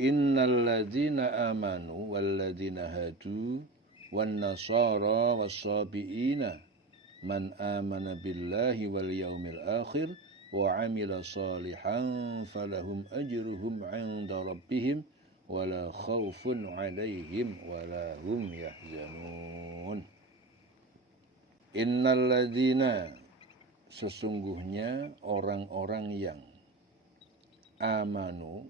Innal ladzina amanu wal ladzina hadu wan nasara was-sabiina man amana billahi wal yaumil akhir wa amila salihan falahum ajruhum 'inda rabbihim wala khaufun 'alaihim wala hum yahzanun. Innal ladzina, sesungguhnya orang-orang yang amanu,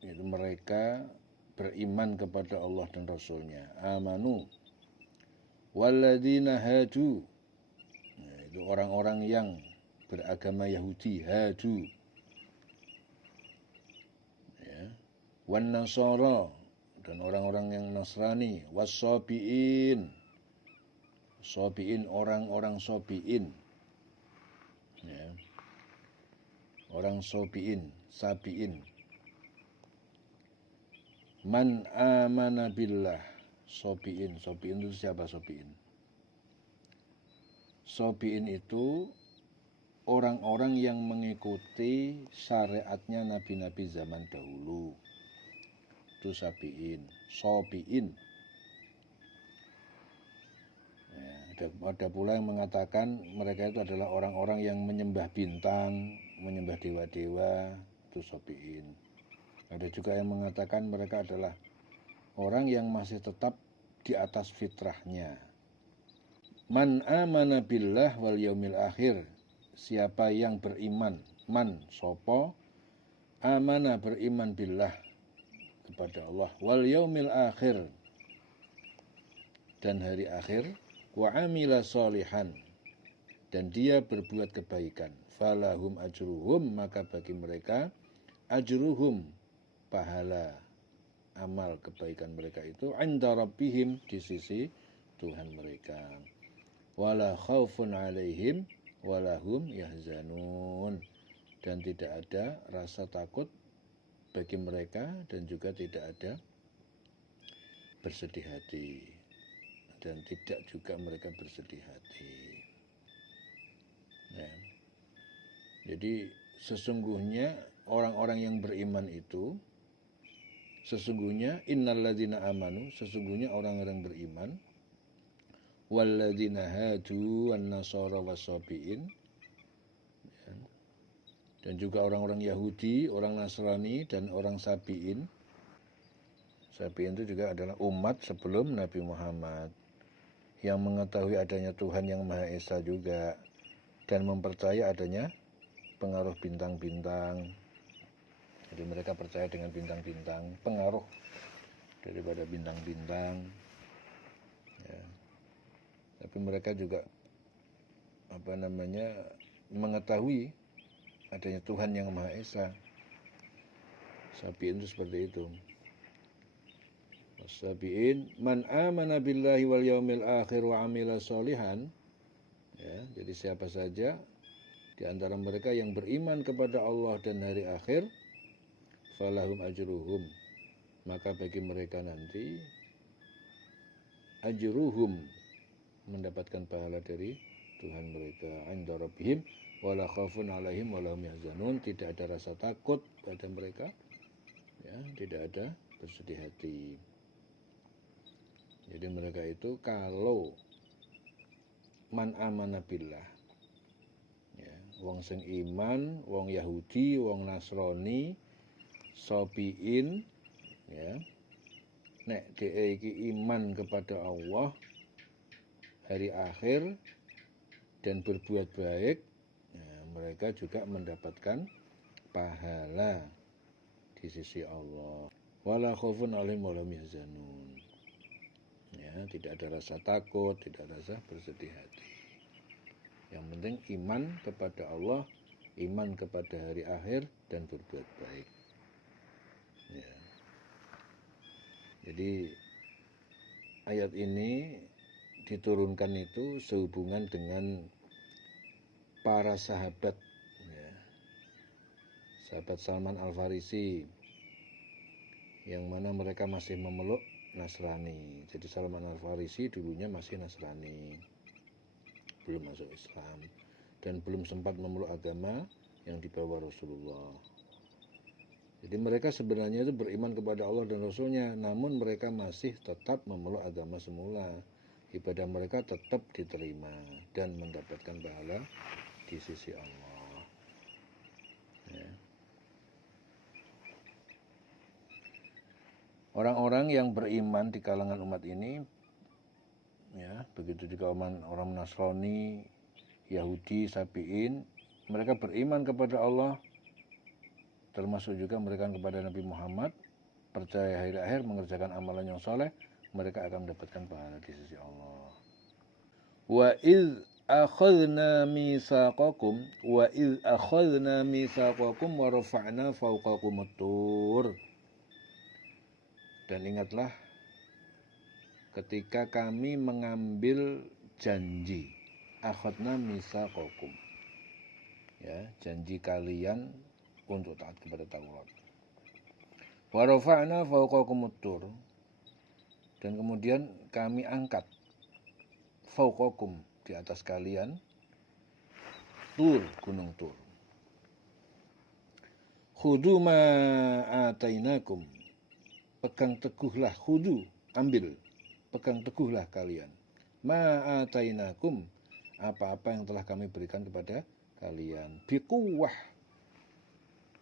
itu mereka beriman kepada Allah dan Rasulnya, amanu. Walladzina hadu, itu orang-orang yang beragama Yahudi, hadu. Ya. Wan nasara, dan orang-orang yang Nasrani, was-sabiin, sabiin, orang-orang sabiin. Ya. Orang sabiin, sabiin. Man amana billah, sabiin. Sabiin itu siapa sabiin? Sabiin itu orang-orang yang mengikuti syariatnya nabi-nabi zaman dahulu. Itu sabiin, sabiin. Ya, ada pula yang mengatakan mereka itu adalah orang-orang yang menyembah bintang, menyembah dewa-dewa, itu sabiin. Ada juga yang mengatakan mereka adalah orang yang masih tetap di atas fitrahnya. Man amana billah wal yaumil akhir, siapa yang beriman, man sopo, amana beriman billah kepada Allah, wal yaumil akhir dan hari akhir, wa amila solihan dan dia berbuat kebaikan, falahum ajruhum, maka bagi mereka ajruhum, pahala amal kebaikan mereka itu, 'inda rabbihim, di sisi Tuhan mereka, wala khaufun 'alaihim wala hum yahzanun, dan tidak ada rasa takut bagi mereka dan juga tidak ada bersedih hati, dan tidak juga mereka bersedih hati. Ya. Jadi sesungguhnya orang-orang yang beriman itu, sesungguhnya innalladzina amanu, sesungguhnya orang-orang beriman, walladzina hadu wan nasara wasabiin, dan juga orang-orang Yahudi, orang Nasrani dan orang Sabiin. Sabiin itu juga adalah umat sebelum Nabi Muhammad yang mengetahui adanya Tuhan yang Maha Esa juga dan mempercaya adanya pengaruh bintang-bintang. Jadi mereka percaya dengan bintang-bintang, pengaruh daripada bintang-bintang. Ya. Tapi mereka juga mengetahui adanya Tuhan yang Maha Esa. Sabiin itu seperti itu. Sabiin man amana billahi wal yaumil akhir wa amila solihan. Ya, jadi siapa saja di antara mereka yang beriman kepada Allah dan hari akhir, falahum ajruhum, maka bagi mereka nanti ajruhum, mendapatkan pahala dari Tuhan mereka, 'inda rabbihim wala khaufun 'alaihim wala hum yahzanun, tidak ada rasa takut pada mereka, ya, tidak ada bersedih hati. Jadi mereka itu kalau man amana billah, ya, wong sing iman, wong Yahudi, wong Nasrani, sabiin, ya, nek dhek iki iman kepada Allah, hari akhir dan berbuat baik, ya, mereka juga mendapatkan pahala di sisi Allah. Wala khaufun 'alaihim wala hum yahzanun. Ya, tidak ada rasa takut, tidak ada rasa bersedih hati. Yang penting iman kepada Allah, iman kepada hari akhir dan berbuat baik. Ya. Jadi ayat ini diturunkan itu sehubungan dengan para sahabat, ya. Sahabat Salman Al-Farisi, yang mana mereka masih memeluk Nasrani. Jadi Salman Al-Farisi dulunya masih Nasrani, belum masuk Islam dan belum sempat memeluk agama yang dibawa Rasulullah. Jadi mereka sebenarnya itu beriman kepada Allah dan Rasulnya, namun mereka masih tetap memeluk agama semula. Ibadah mereka tetap diterima dan mendapatkan pahala di sisi Allah. Ya. Orang-orang yang beriman di kalangan umat ini, ya, begitu juga orang Nasrani, Yahudi, Sabi'in, mereka beriman kepada Allah, termasuk juga mereka kepada Nabi Muhammad, percaya hari akhir, mengerjakan amalan yang soleh, mereka akan mendapatkan pahala di sisi Allah. Wa iz akhadna mitsaqakum wa rafa'na fawqakumut tur. Dan ingatlah ketika kami mengambil janji, akhadna mitsaqakum, ya, janji kalian untuk taat kepada Taurat. Wa rafa'na fawqakumut tur. Dan kemudian kami angkat fawqakum, di atas kalian, tur, gunung Tur. Khudu ma atainakum, pegang teguhlah, khudu, ambil, pegang teguhlah kalian. Ma atainakum, apa-apa yang telah kami berikan kepada kalian. Biquwah,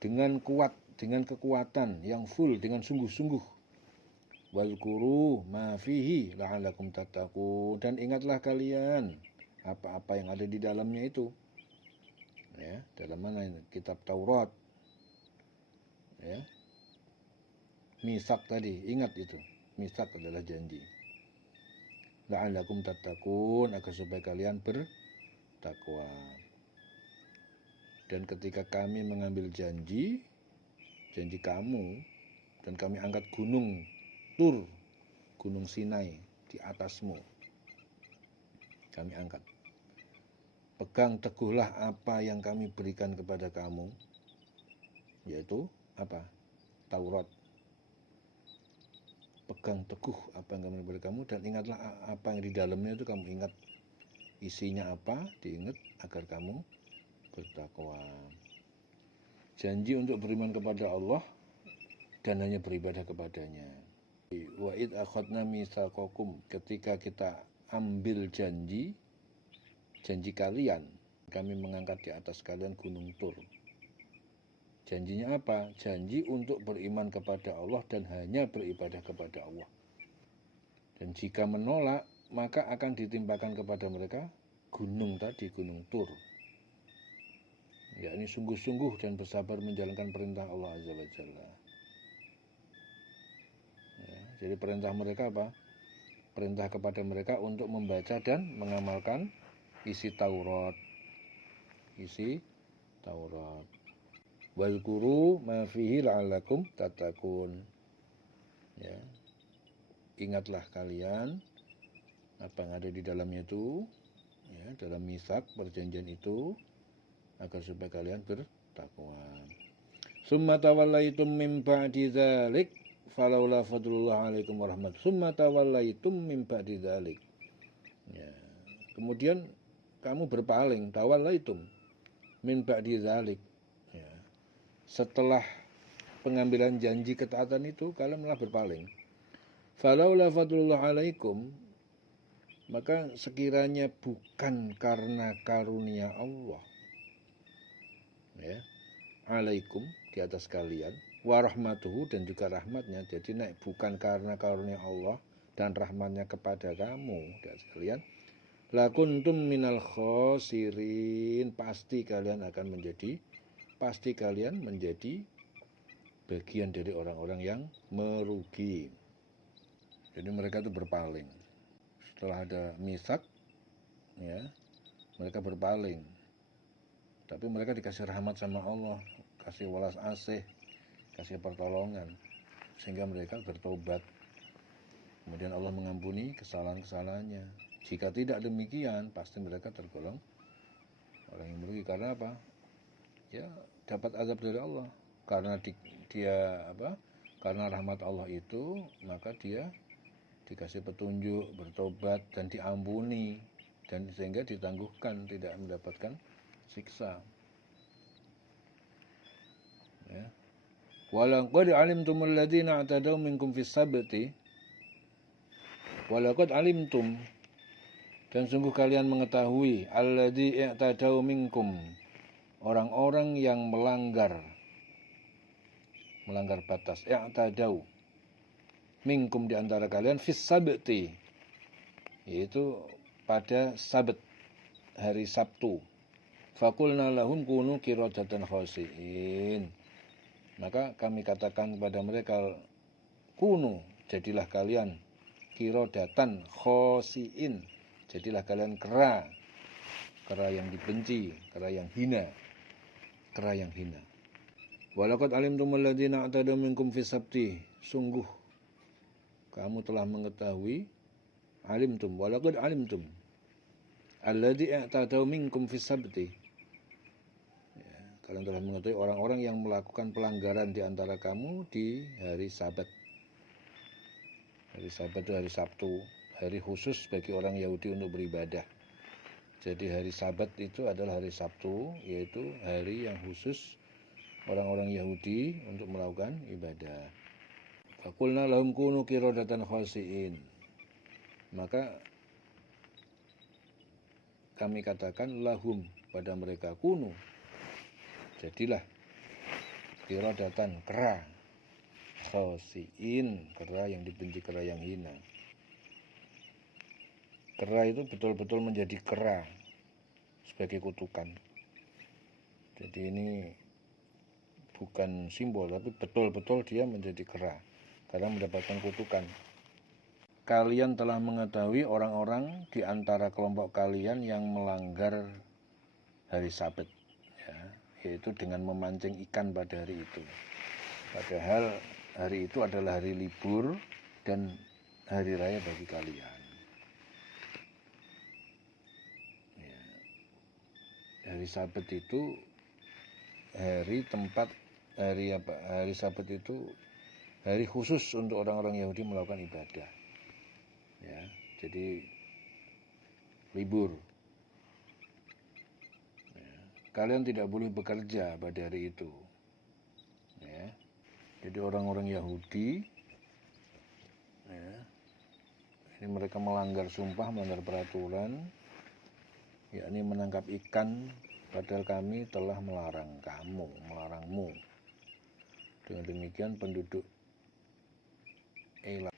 dengan kuat, dengan kekuatan yang full, dengan sungguh-sungguh. Wazkuru ma fihi la'alakum tattaqun, dan ingatlah kalian apa-apa yang ada di dalamnya itu. Ya, dalam mana ini? Kitab Taurat. Ya. Misak tadi, ingat itu. Misak adalah janji. La'alakum tattaqun, agar supaya kalian bertakwa. Dan ketika kami mengambil janji kamu, dan kami angkat gunung Tur, gunung Sinai di atasmu, kami angkat. Pegang teguhlah apa yang kami berikan kepada kamu, yaitu apa? Taurat. Pegang teguh apa yang kami berikan kamu, dan ingatlah apa yang di dalamnya itu kamu ingat. Isinya apa, diingat agar kamu bertakwa. Janji untuk beriman kepada Allah dan hanya beribadah kepadanya. Wa id akhadna mitsaqakum, ketika kita ambil janji kalian, kami mengangkat di atas kalian gunung Tur. Janjinya apa? Janji untuk beriman kepada Allah dan hanya beribadah kepada Allah. Dan jika menolak, maka akan ditimpakan kepada mereka gunung tadi, gunung Tur. Ya, ini sungguh-sungguh dan bersabar menjalankan perintah Allah Azza wa Jalla. Ya, jadi perintah mereka apa? Perintah kepada mereka untuk membaca dan mengamalkan isi Taurat. Wazkuru ma fihi la'allakum tattaqun. Ya. Ingatlah kalian apa yang ada di dalamnya itu, ya, dalam misak perjanjian itu, agar supaya kalian bertakwa. Summa tawallaitum min ba'di dzalik falaula fadlullah alaikum warahmatullahi. Summa tawallaitum min ba'di dzalik. Ya. Kemudian kamu berpaling, tawallaitum min ba'di dzalik. Ya. Setelah pengambilan janji ketaatan itu, kalian malah berpaling. Falaula fadlullah alaikum, maka sekiranya bukan karena karunia Allah, ya, alaikum, di atas kalian, warahmatuhu, dan juga rahmatnya. Jadi bukan karena karunia Allah dan rahmatnya kepada kamu, di atas kalian, lakuntum minal khosirin, pasti kalian menjadi bagian dari orang-orang yang merugi. Jadi mereka itu berpaling. Setelah ada misak, ya, mereka berpaling. Tapi mereka dikasih rahmat sama Allah, kasih welas asih, kasih pertolongan, sehingga mereka bertobat. Kemudian Allah mengampuni kesalahan-kesalahannya. Jika tidak demikian, pasti mereka tergolong orang yang merugi. Karena apa? Ya, dapat azab dari Allah. Karena karena rahmat Allah itu, maka dia dikasih petunjuk, bertobat, dan diampuni, dan sehingga ditangguhkan, tidak mendapatkan siksa. Ya. Walaqad alimtumul ladzina i'tadaw minkum fis sabti. Walaqad alimtum, dan sungguh kalian mengetahui, alladzi i'tadaw minkum, orang-orang yang melanggar batas, i'tadaw minkum, di antara kalian, fis sabti, yaitu pada sabat, hari Sabtu. Faqulna lahum kunu qiradatan khasiin, maka kami katakan kepada mereka, kunu, jadilah kalian, qiradatan khasiin, jadilah kalian kera yang dibenci, kera yang hina. Walaqad alimtumul ladzina i'tadaw minkum fis sabti, sungguh kamu telah mengetahui, alimtum, walaqad alimtum alladzi i'tadaw minkum fis sabti, ya, kalian telah mengetahui orang-orang yang melakukan pelanggaran di antara kamu di hari Sabat. Hari Sabat itu hari Sabtu, hari khusus bagi orang Yahudi untuk beribadah. Jadi hari Sabat itu adalah hari Sabtu, yaitu hari yang khusus orang-orang Yahudi untuk melakukan ibadah. Faqulna lahum kunu qiradatan khasiin, maka kami katakan lahum, pada mereka, kunu, jadilah, qiradatan, kera, khasiin, kera yang dibenci, kera yang hina. Kera itu betul-betul menjadi kera sebagai kutukan. Jadi ini bukan simbol, tapi betul-betul dia menjadi kera karena mendapatkan kutukan. Kalian telah mengetahui orang-orang di antara kelompok kalian yang melanggar hari Sabat, ya, yaitu dengan memancing ikan pada hari itu. Padahal hari itu adalah hari libur dan hari raya bagi kalian. Ya. Hari Sabat itu hari Sabat itu hari khusus untuk orang-orang Yahudi melakukan ibadah. Ya, jadi libur. Ya, kalian tidak boleh bekerja pada hari itu. Ya, jadi orang-orang Yahudi, ya, ini mereka melanggar sumpah, melanggar peraturan, yakni menangkap ikan, padahal kami telah melarangmu. Dengan demikian penduduk Elam.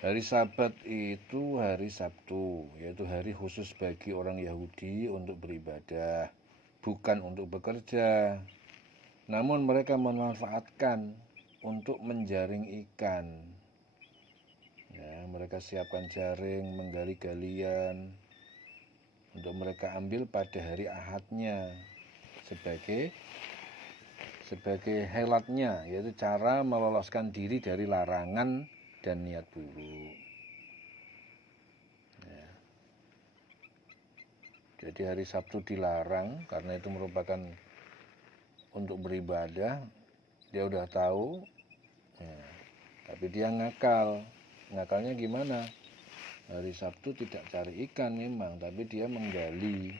Hari Sabat itu hari Sabtu, yaitu hari khusus bagi orang Yahudi untuk beribadah, bukan untuk bekerja. Namun mereka memanfaatkan untuk menjaring ikan. Ya, mereka siapkan jaring, menggali galian untuk mereka ambil pada hari Ahadnya sebagai helatnya, yaitu cara meloloskan diri dari larangan dan niat buruk. Ya. Jadi hari Sabtu dilarang karena itu merupakan untuk beribadah. Dia udah tahu, ya, tapi dia ngakalnya gimana? Hari Sabtu tidak cari ikan memang, tapi dia menggali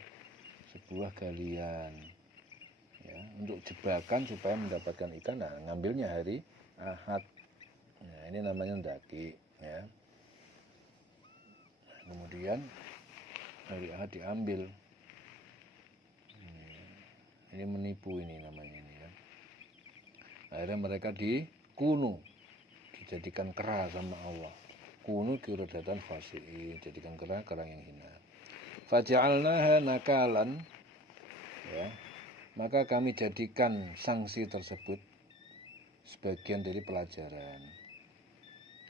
sebuah galian, ya, untuk jebakan supaya mendapatkan ikan. Nah, ngambilnya hari Ahad. Nah, ini namanya ndaki, ya. Kemudian hari Ahad diambil. Ini menipu, ini namanya ini, ya. Akhirnya mereka dijadikan kera sama Allah. Kunu qiradatan khasiin, jadikan kera yang hina. Faja'alnaha nakalan, ya. Maka kami jadikan sanksi tersebut sebagian dari pelajaran.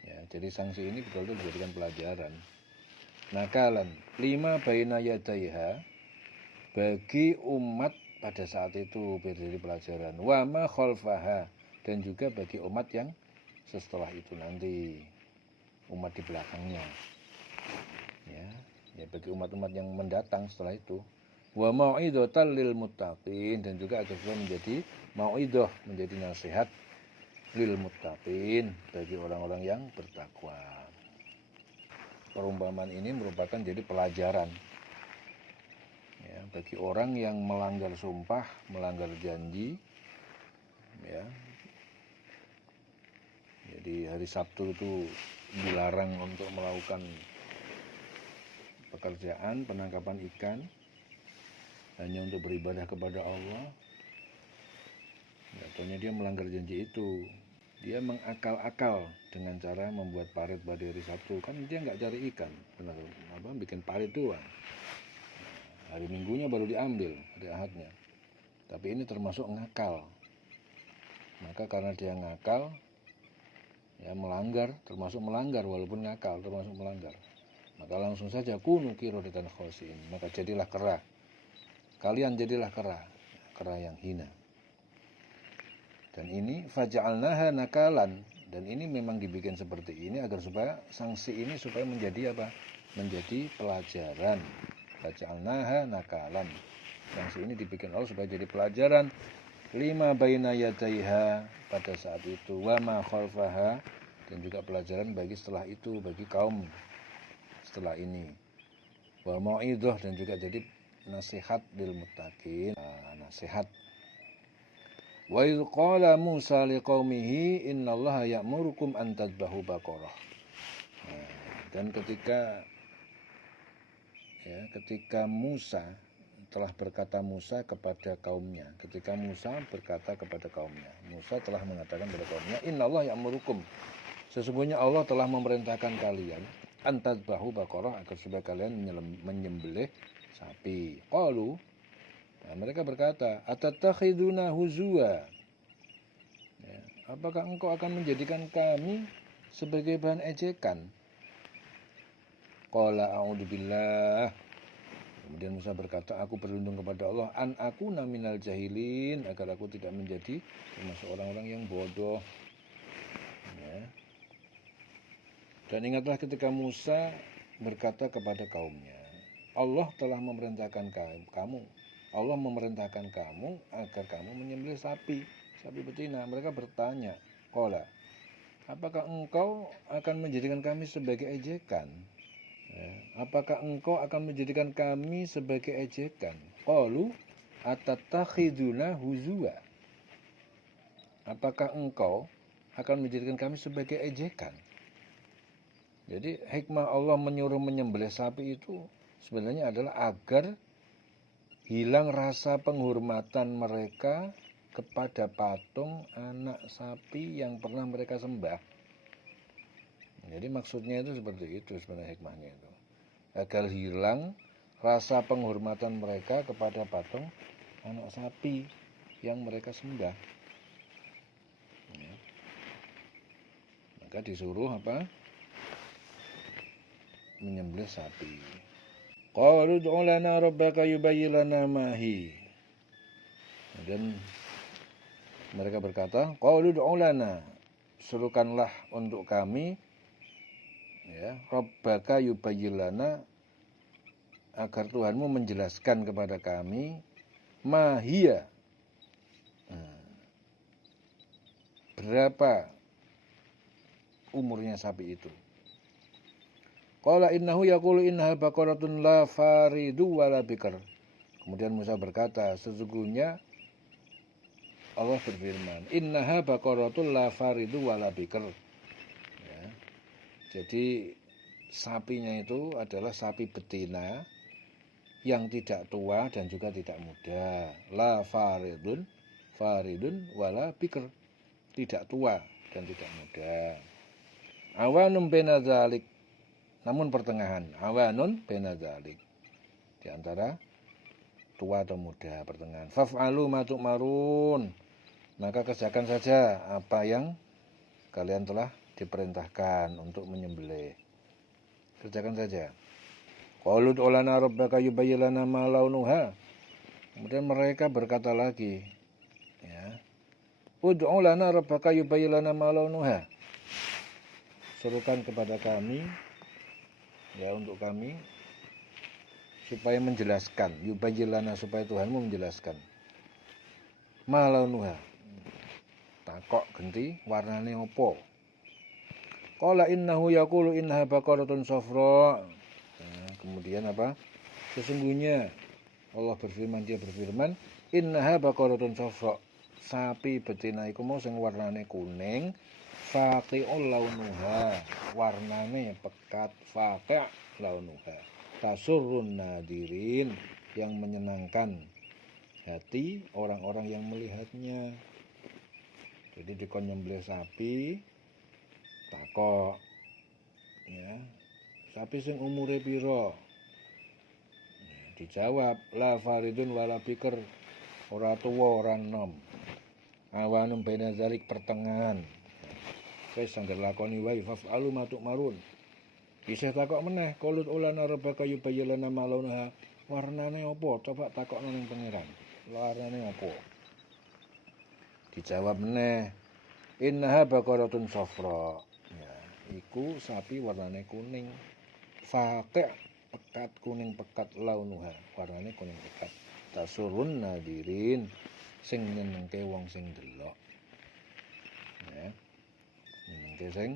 Ya, jadi sanksi ini betul-betul dijadikan pelajaran. Nakalan, 5 baina yadaiha, bagi umat pada saat itu berdiri pelajaran. Wa ma khalfaha, dan juga bagi umat yang setelah itu nanti, umat di belakangnya. Ya, bagi umat-umat yang mendatang setelah itu. Wa mau'idhatal lil muttaqin, dan juga agar menjadi mau'idhah, menjadi nasihat lil muttaqin, bagi orang-orang yang bertakwa. Perumpamaan ini merupakan jadi pelajaran, ya, bagi orang yang melanggar sumpah, melanggar janji, ya, Jadi hari Sabtu itu dilarang untuk melakukan pekerjaan penangkapan ikan, hanya untuk beribadah kepada Allah. Katanya dia melanggar janji itu. Dia mengakal-akal dengan cara membuat parit pada hari Sabtu. Kan dia nggak cari ikan, benar bikin parit doang. Hari Minggunya baru diambil, hari Ahadnya. Tapi ini termasuk ngakal. Maka karena dia ngakal, ya melanggar, termasuk melanggar, walaupun ngakal termasuk melanggar. Maka langsung saja kunu qiradatan khasiin. Maka jadilah kera. Kalian jadilah kera, kera yang hina. Dan ini faja'alnaha nakalan, dan ini memang dibikin seperti ini agar supaya sanksi ini supaya menjadi apa? Menjadi pelajaran. Faja'alnaha nakalan. Sanksi ini dibikin Allah supaya jadi pelajaran. Lima baina yadaiha, pada saat itu, wa ma khalfaha, dan juga pelajaran bagi setelah itu, bagi kaum setelah ini. Wa mau'idhah, dan juga jadi nasihat lil muttaqin, nasihat. Wa idh qala Musa liqaumihi innallaha ya'murukum an tadbahu baqarah. Dan ketika Musa telah berkata Musa kepada kaumnya, ketika Musa berkata kepada kaumnya, Musa telah mengatakan kepada kaumnya, innallaha ya'murukum, sesungguhnya Allah telah memerintahkan kalian an tadbahu baqarah, agar supaya kalian menyembelih sapi. Qalu, nah, mereka berkata, atatakhiduna huzwa, ya, apakah engkau akan menjadikan kami sebagai bahan ejekan? Qala a'udzubillah, kemudian Musa berkata, aku berlindung kepada Allah, an akuna minal jahilin, agar aku tidak menjadi termasuk orang-orang yang bodoh. Ya. Dan ingatlah ketika Musa berkata kepada kaumnya, Allah telah memerintahkan kamu, Allah memerintahkan kamu agar kamu menyembelih sapi betina. Mereka bertanya, qala, apakah engkau akan menjadikan kami sebagai ejekan? Ya, apakah engkau akan menjadikan kami sebagai ejekan? Qalu atatakhiduna huzwa, apakah engkau akan menjadikan kami sebagai ejekan? Jadi hikmah Allah menyuruh menyembelih sapi itu sebenarnya adalah agar hilang rasa penghormatan mereka kepada patung anak sapi yang pernah mereka sembah. Jadi maksudnya itu seperti itu sebenarnya hikmahnya itu. Agar hilang rasa penghormatan mereka kepada patung anak sapi yang mereka sembah. Ya. Maka disuruh apa? Menyembelih sapi. Qalu ud'u lana rabbaka yubayyin lana ma hi. Kemudian mereka berkata, qalu ud'u lana, serukanlah untuk kami, ya, rabbaka yubayyin lana, agar Tuhanmu menjelaskan kepada kami ma hiya, berapa umurnya sapi itu. Qala innahu yaqulu innaha baqaratun la faridu wala bikr. Kemudian Musa berkata, sesungguhnya Allah berfirman, innaha baqaratun la faridu wala bikr. Ya. Jadi sapinya itu adalah sapi betina yang tidak tua dan juga tidak muda. La faridun wala bikr. Tidak tua dan tidak muda. Awanum baina dzalik, namun pertengahan. Awanun baina dzalik, di antara tua atau muda, pertengahan. Faf'alu ma tu'marun, maka kerjakan saja apa yang kalian telah diperintahkan untuk menyembelih. Kerjakan saja. Qalu ud'u lana rabbaka yubayyin lana ma launuha. Kemudian mereka berkata lagi, ya, ud'u lana rabbaka yubayyin lana ma launuha, serukan kepada kami, ya, untuk kami supaya menjelaskan, yubayyin lana, supaya Tuhanmu menjelaskan, ma launuha, takok genti warnane opo. Qala innahu yaqulu innaha baqaratun safra. Nah, kemudian apa? Sesungguhnya Allah berfirman, dia berfirman, innaha baqaratun safra, sapi betina iku mau sing warnane kuning, faqi'ul launuha, warnane pekat, faqi' launuha, tasurrun nadirin, yang menyenangkan hati orang-orang yang melihatnya. Jadi dikon nyembelih sapi, takok, ya, sapi sing umure piro? Dijawab, la faridun wala bikr, ora tuwa ora enom, awanum baina zalik, pertengahan. Wis sangger lakoni wae, faf'alu ma tu'marun. Isih takok meneh, qalut ulana rabbaka yubayyana malunha, warnane apa? Coba takokno ning pangeran, warnane apa? Dijawab meneh, innaha baqaratun safra, ya, iku sapi warnane kuning, faqi' pekat, kuning pekat, launuha, warnane kuning pekat, tasurun nadirin, sing nyenengke wong sing delok, ya, nyenengke sing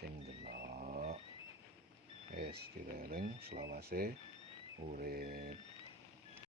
delok. Wis direng selawase urip.